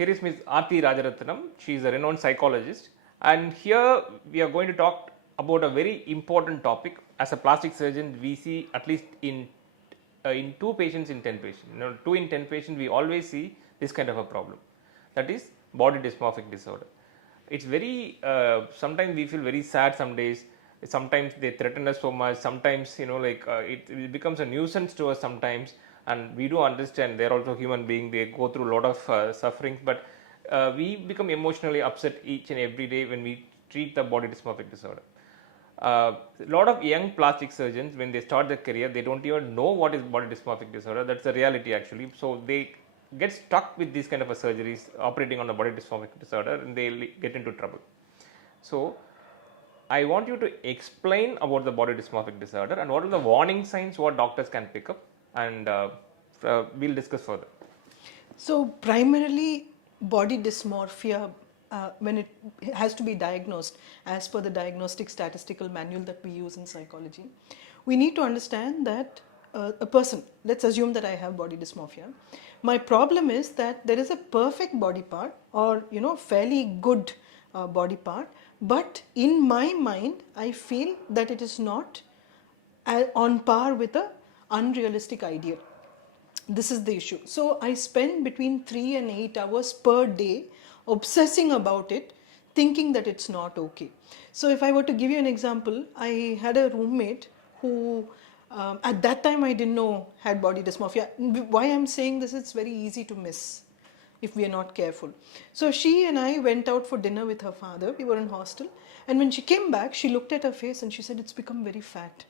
Here is Ms. Aarti Rajaratnam. She is a renowned psychologist, and here we are going to talk about a very important topic. As a plastic surgeon, we see at least in 2 patients in 10 patients. 2 in 10 patients, we always see this kind of a problem. That is body dysmorphic disorder. It's very sometimes we feel very sad some days. Sometimes they threaten us so much. Sometimes it becomes a nuisance to us sometimes, and we do understand they're also human beings. They go through a lot of sufferings, but we become emotionally upset each and every day when we treat the body dysmorphic disorder. A lot of young plastic surgeons, when they start their career, they don't even know what is body dysmorphic disorder. That's the reality actually. So they get stuck with these kind of surgeries operating on the body dysmorphic disorder, and they get into trouble. So I want you to explain about the body dysmorphic disorder and what are the warning signs what doctors can pick up, and we'll discuss further. So primarily body dysmorphia, when it has to be diagnosed as per the diagnostic statistical manual that we use in psychology, we need to understand that a person, let's assume that I have body dysmorphia. My problem is that there is a perfect body part or fairly good body part, but in my mind I feel that it is not on par with a unrealistic ideal. This is the issue. So I spend between 3 and 8 hours per day obsessing about it, thinking that it's not okay. So if I were to give you an example, I had a roommate who at that time I didn't know had body dysmorphia. Why I'm saying this, it's very easy to miss if we are not careful. So she and I went out for dinner with her father. We were in hostel, and when she came back, she looked at her face and she said, it's become very fat.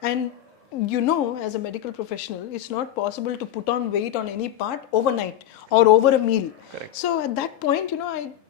And as a medical professional, it's not possible to put on weight on any part overnight or over a meal. Correct. So at that point,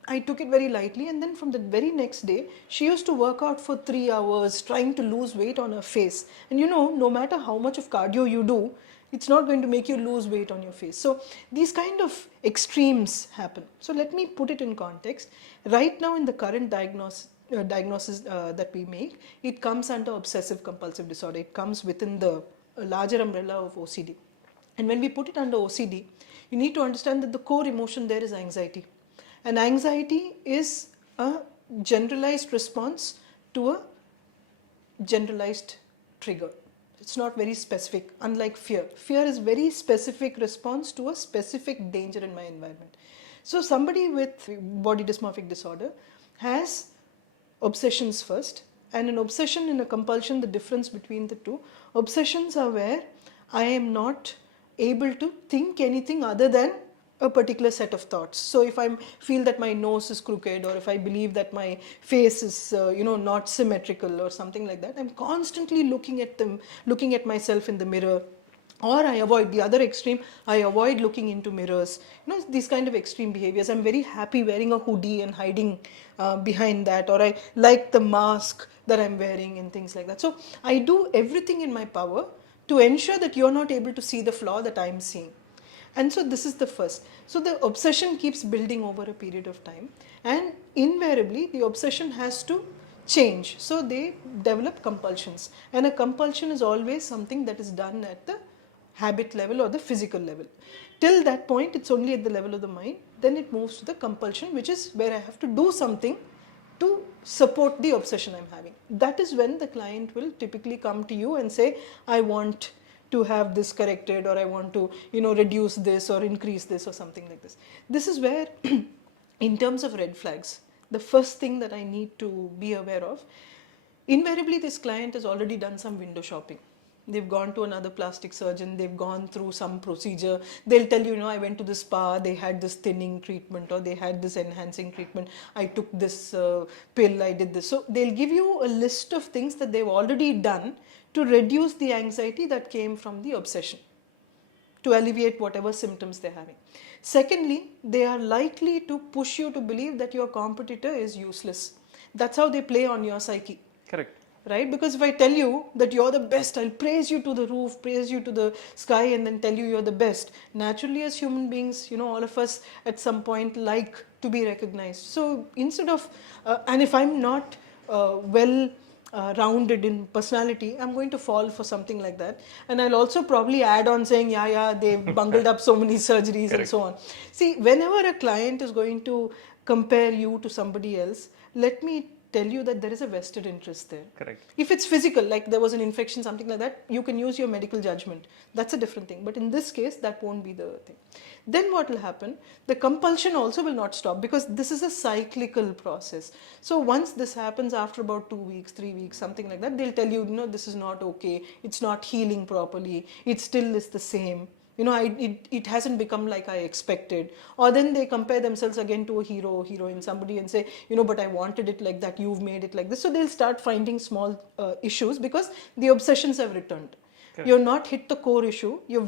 I took it very lightly, and then from the very next day, she used to work out for 3 hours trying to lose weight on her face. And no matter how much of cardio you do, it's not going to make you lose weight on your face. So these kind of extremes happen. So let me put it in context. Right now in the current diagnosis that we make, it comes under obsessive compulsive disorder. It comes within the larger umbrella of OCD. And when we put it under OCD, you need to understand that the core emotion there is anxiety. And anxiety is a generalized response to a generalized trigger. It's not very specific, unlike fear. Fear is very specific response to a specific danger in my environment. So somebody with body dysmorphic disorder has obsessions first, and an obsession and a compulsion, the difference between the two, obsessions are where I am not able to think anything other than a particular set of thoughts. So if I feel that my nose is crooked, or if I believe that my face is not symmetrical or something like that, I'm constantly looking at myself in the mirror. Or I avoid the other extreme, I avoid looking into mirrors. These kind of extreme behaviors. I'm very happy wearing a hoodie and hiding behind that, or I like the mask that I'm wearing and things like that. So I do everything in my power to ensure that you're not able to see the flaw that I'm seeing. And so this is the first. So the obsession keeps building over a period of time, and invariably the obsession has to change. So they develop compulsions, and a compulsion is always something that is done at the habit level or the physical level. Till that point, it's only at the level of the mind. Then it moves to the compulsion, which is where I have to do something to support the obsession I'm having. That is when the client will typically come to you and say, I want to have this corrected, or I want to reduce this or increase this or something like this. This is where in terms of red flags, the first thing that I need to be aware of, invariably this client has already done some window shopping. They've gone to another plastic surgeon, they've gone through some procedure. They'll tell you, I went to the spa, they had this thinning treatment, or they had this enhancing treatment, I took this pill, I did this. So they'll give you a list of things that they've already done to reduce the anxiety that came from the obsession, to alleviate whatever symptoms they're having. Secondly, they are likely to push you to believe that your competitor is useless. That's how they play on your psyche. Correct. Right? Because if I tell you that you're the best, I'll praise you to the roof, praise you to the sky, and then tell you you're the best. Naturally, as human beings, all of us at some point like to be recognized. So instead of, and if I'm not well rounded in personality, I'm going to fall for something like that. And I'll also probably add on saying, yeah, they've bungled up so many surgeries and Correct. so on. See, whenever a client is going to compare you to somebody else, let me tell you that there is a vested interest there. Correct. If it's physical, like there was an infection, something like that, you can use your medical judgment. That's a different thing. But in this case, that won't be the thing. Then what will happen? The compulsion also will not stop, because this is a cyclical process. So once this happens after about 2 weeks, 3 weeks, something like that, they'll tell you, this is not okay. It's not healing properly. It still is the same. It hasn't become like I expected. Or then they compare themselves again to a hero or heroine, somebody, and say, but I wanted it like that, you've made it like this. So they'll start finding small issues, because the obsessions have returned. Correct. You've not hit the core issue, you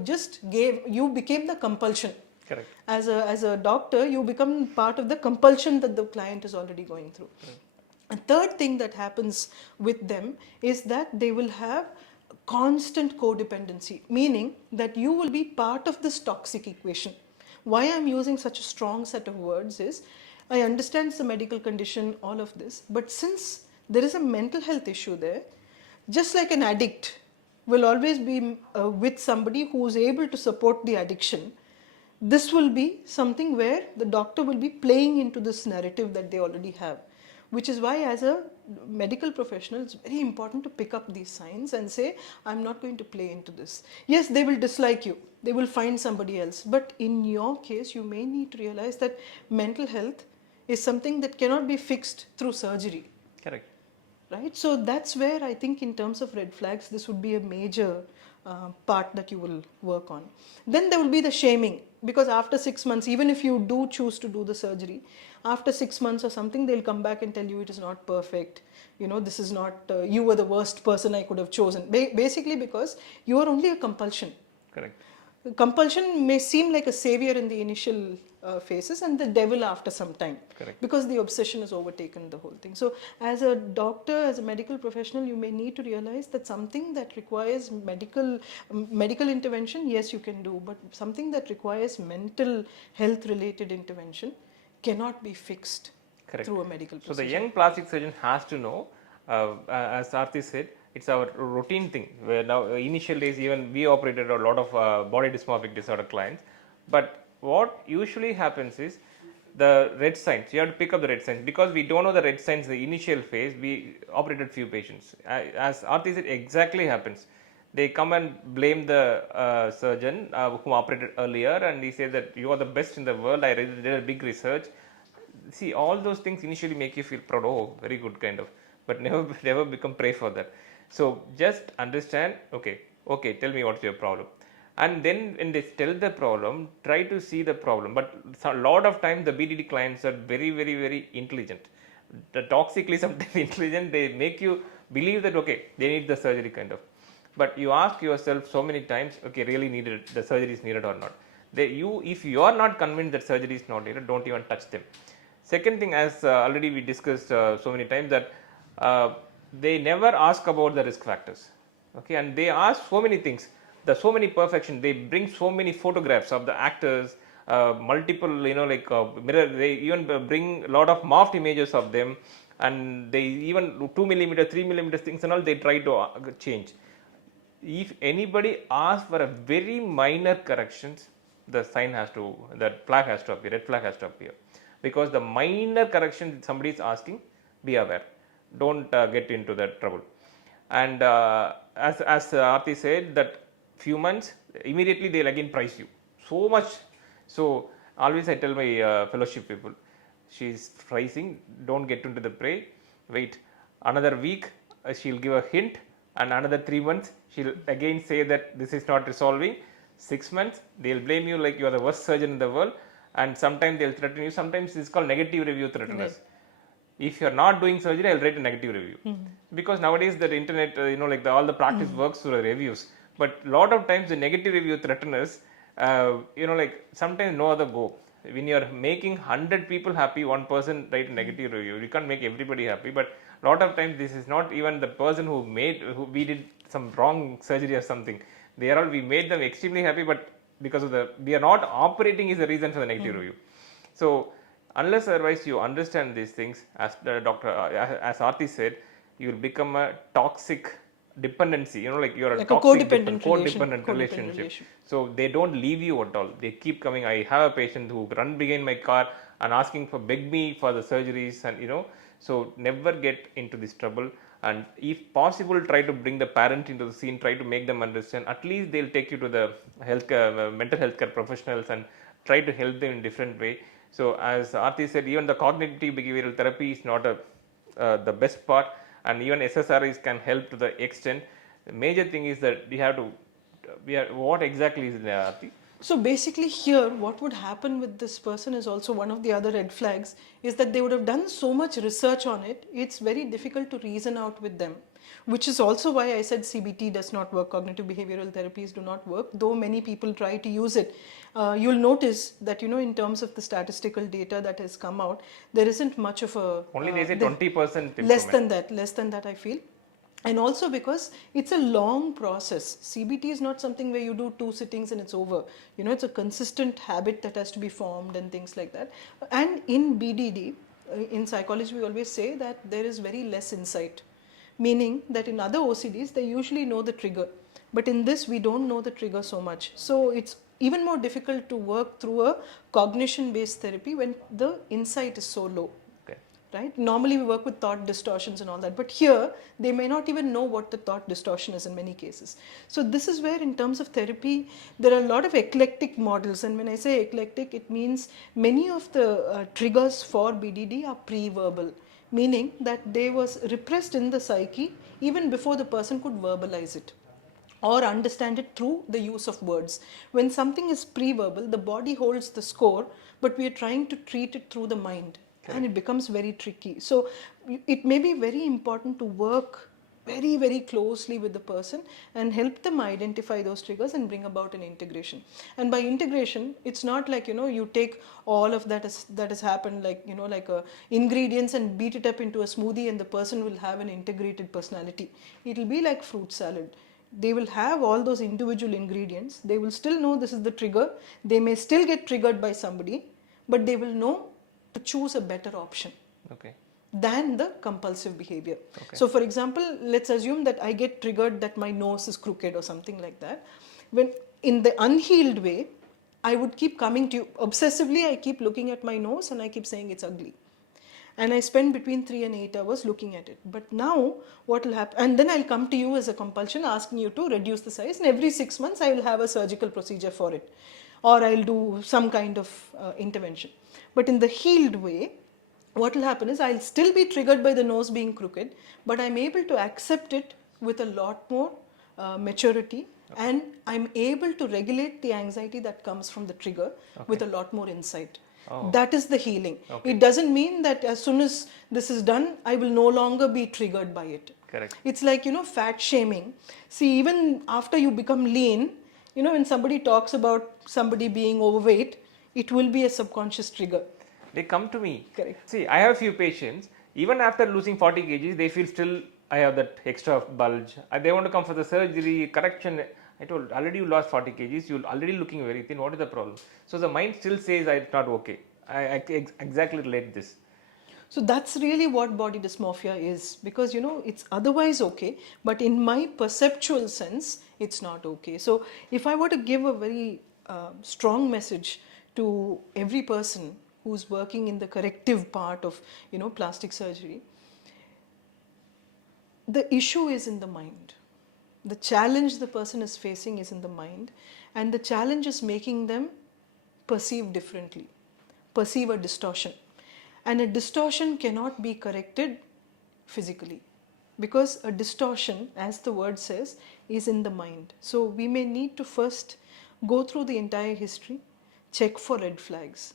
became the compulsion. Correct. As a doctor, you become part of the compulsion that the client is already going through. A third thing that happens with them is that they will have constant codependency, meaning that you will be part of this toxic equation. Why I'm using such a strong set of words is, I understand it's a medical condition, all of this, but since there is a mental health issue there, just like an addict will always be with somebody who is able to support the addiction, this will be something where the doctor will be playing into this narrative that they already have. Which is why, as a medical professional, it's very important to pick up these signs and say, I'm not going to play into this. Yes, they will dislike you, they will find somebody else. But in your case, you may need to realize that mental health is something that cannot be fixed through surgery. Correct. Right? So that's where I think, in terms of red flags, this would be a major part that you will work on. Then there will be the shaming, because after 6 months, even if you do choose to do the surgery, after 6 months or something, they'll come back and tell you it is not perfect. This is not, you were the worst person I could have chosen. Basically, because you are only a compulsion. Correct. Compulsion may seem like a savior in the initial phases, and the devil after some time. Correct. Because the obsession has overtaken the whole thing. So as a doctor, as a medical professional, you may need to realize that something that requires medical intervention, yes, you can do, but something that requires mental health related intervention cannot be fixed. Correct. Through a medical procedure. So the young plastic surgeon has to know, as Aarti said, it's our routine thing. Where now, initial days, even we operated a lot of body dysmorphic disorder clients. But what usually happens is the red signs. You have to pick up the red signs, because we don't know the red signs in the initial phase. We operated few patients. As Aarti said, exactly happens. They come and blame the surgeon who operated earlier, and he said that you are the best in the world. I did a big research. See, all those things initially make you feel proud. Oh, very good, kind of, but never become prey for that. So just understand. Okay, tell me what's your problem, and then when they tell the problem, try to see the problem. But a lot of times the BDD clients are very, very, very intelligent. The toxically sometimes intelligent. They make you believe that okay, they need the surgery, kind of. But you ask yourself so many times, okay, really needed, the surgery is needed or not. If you are not convinced that surgery is not needed, don't even touch them. Second thing, as already we discussed so many times, that they never ask about the risk factors. Okay, and they ask so many things. There's so many perfection. They bring so many photographs of the actors, multiple, mirror. They even bring a lot of morphed images of them, and they even 2 millimeter, 3 millimeter things and all. They try to change. If anybody asks for a very minor corrections, the flag has to appear, red flag has to appear. Because the minor correction somebody is asking, be aware. Don't get into that trouble. And as Aarti said, that few months, immediately they'll again price you. So much. So always I tell my fellowship people, she's pricing, don't get into the prey. Wait another week, she'll give a hint, and another 3 months, she'll again say that this is not resolving. 6 months, they'll blame you like you are the worst surgeon in the world. And sometimes they'll threaten you. Sometimes it's called negative review threateners. Right. If you're not doing surgery, I'll write a negative review. Because nowadays the internet, all the practice works through the reviews. But a lot of times the negative review threateners, sometimes no other go. When you're making 100 people happy, one person write a negative review. You can't make everybody happy. But a lot of times this is not even the person who we did some wrong surgery or something. We made them extremely happy, but because of we are not operating is the reason for the negative review. So unless otherwise you understand these things, as the doctor, as Aarti said, you will become a toxic dependency, like you're a Like a toxic codependent codependent relation. relationship. So they don't leave you at all. They keep coming. I have a patient who run behind my car and asking for beg me for the surgeries, and so never get into this trouble. And if possible, try to bring the parent into the scene. Try to make them understand. At least they'll take you to the healthcare, mental health care professionals, and try to help them in different way. So as Aarti said, even the cognitive behavioral therapy is not the best part, and even SSRIs can help to the extent. The major thing is that what exactly is the Aarti? So basically here what would happen with this person is also one of the other red flags, is that they would have done so much research on it, it's very difficult to reason out with them, which is also why I said CBT does not work, cognitive behavioral therapies do not work, though many people try to use it. You'll notice that in terms of the statistical data that has come out, there isn't much of a Only they say 20% less improvement. than that I feel. And also because it's a long process. CBT is not something where you do 2 sittings and it's over. It's a consistent habit that has to be formed and things like that. And in BDD, in psychology, we always say that there is very less insight, meaning that in other OCDs, they usually know the trigger. But in this, we don't know the trigger so much. So it's even more difficult to work through a cognition-based therapy when the insight is so low. Okay. Right? Normally we work with thought distortions and all that, but here they may not even know what the thought distortion is in many cases. So this is where in terms of therapy, there are a lot of eclectic models, and when I say eclectic, it means many of the triggers for BDD are pre-verbal, meaning that they was repressed in the psyche even before the person could verbalize it or understand it through the use of words. When something is pre-verbal, the body holds the score, but we are trying to treat it through the mind. Correct. And it becomes very tricky. So it may be very important to work very, very closely with the person and help them identify those triggers and bring about an integration. And by integration, it's not like, you take all of that has happened, like, like ingredients and beat it up into a smoothie and the person will have an integrated personality. It'll be like fruit salad. They will have all those individual ingredients. They will still know this is the trigger. They may still get triggered by somebody, but they will know to choose a better option. Okay. Than the compulsive behavior. Okay. So for example, let's assume that I get triggered that my nose is crooked or something like that. When in the unhealed way, I would keep coming to you. Obsessively, I keep looking at my nose and I keep saying it's ugly. And I spend between 3 and 8 hours looking at it. But now what will happen, and then I'll come to you as a compulsion asking you to reduce the size, and every 6 months I will have a surgical procedure for it, or I'll do some kind of intervention. But in the healed way, what will happen is I'll still be triggered by the nose being crooked, but I'm able to accept it with a lot more maturity, and I'm able to regulate the anxiety that comes from the trigger with a lot more insight. Oh. That is the healing. Okay. It doesn't mean that as soon as this is done, I will no longer be triggered by it. Correct. It's like, fat shaming. See, even after you become lean, when somebody talks about somebody being overweight, it will be a subconscious trigger. They come to me. Correct. See, I have a few patients, even after losing 40 kgs, they feel still I have that extra bulge. They want to come for the surgery, correction. I told, already you lost 40 kgs, you're already looking very thin, what is the problem? So the mind still says it's not okay. I exactly relate this. So that's really what body dysmorphia is, because it's otherwise okay, but in my perceptual sense, it's not okay. So if I were to give a very strong message to every person who's working in the corrective part of plastic surgery, the issue is in the mind. The challenge the person is facing is in the mind, and the challenge is making them perceive differently, perceive a distortion. And a distortion cannot be corrected physically, because a distortion, as the word says, is in the mind. So we may need to first go through the entire history, check for red flags.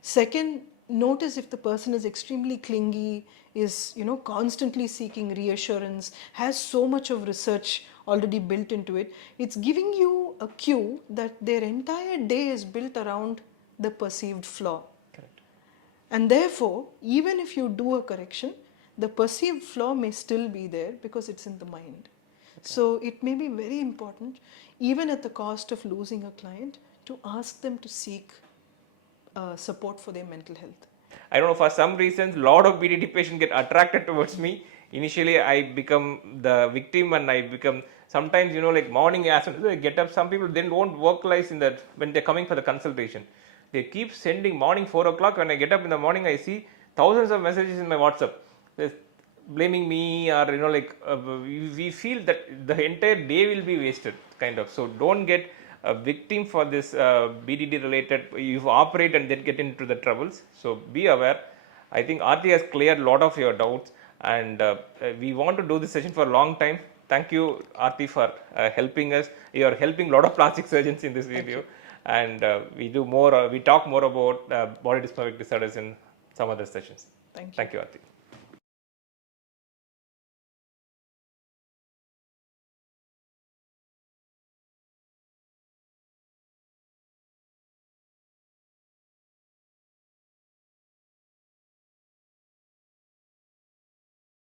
Second, notice if the person is extremely clingy, is constantly seeking reassurance, has so much of research already built into it. It's giving you a cue that their entire day is built around the perceived flaw. Correct. And therefore, even if you do a correction, the perceived flaw may still be there because it's in the mind. Okay. So it may be very important, even at the cost of losing a client, to ask them to seek support for their mental health. I don't know, for some reasons, a lot of BDD patients get attracted towards me. initially I become the victim and I become sometimes, you know, like morning as soon as I get up, some people then won't vocalize in that when they're coming for the consultation. They keep sending morning 4 o'clock. When I get up in the morning, I see thousands of messages in my WhatsApp. There's blaming me, or you know, like we feel that the entire day will be wasted, kind of. So don't get a victim for this BDD related. You operate and then get into the troubles. So be aware. I think Aarti has cleared a lot of your doubts, and we want to do this session for a long time. Thank you, Aarti, for helping us. You are helping a lot of plastic surgeons in this video, and we do more. We talk more about body dysmorphic disorders in some other sessions. Thank you. Thank you, Aarti.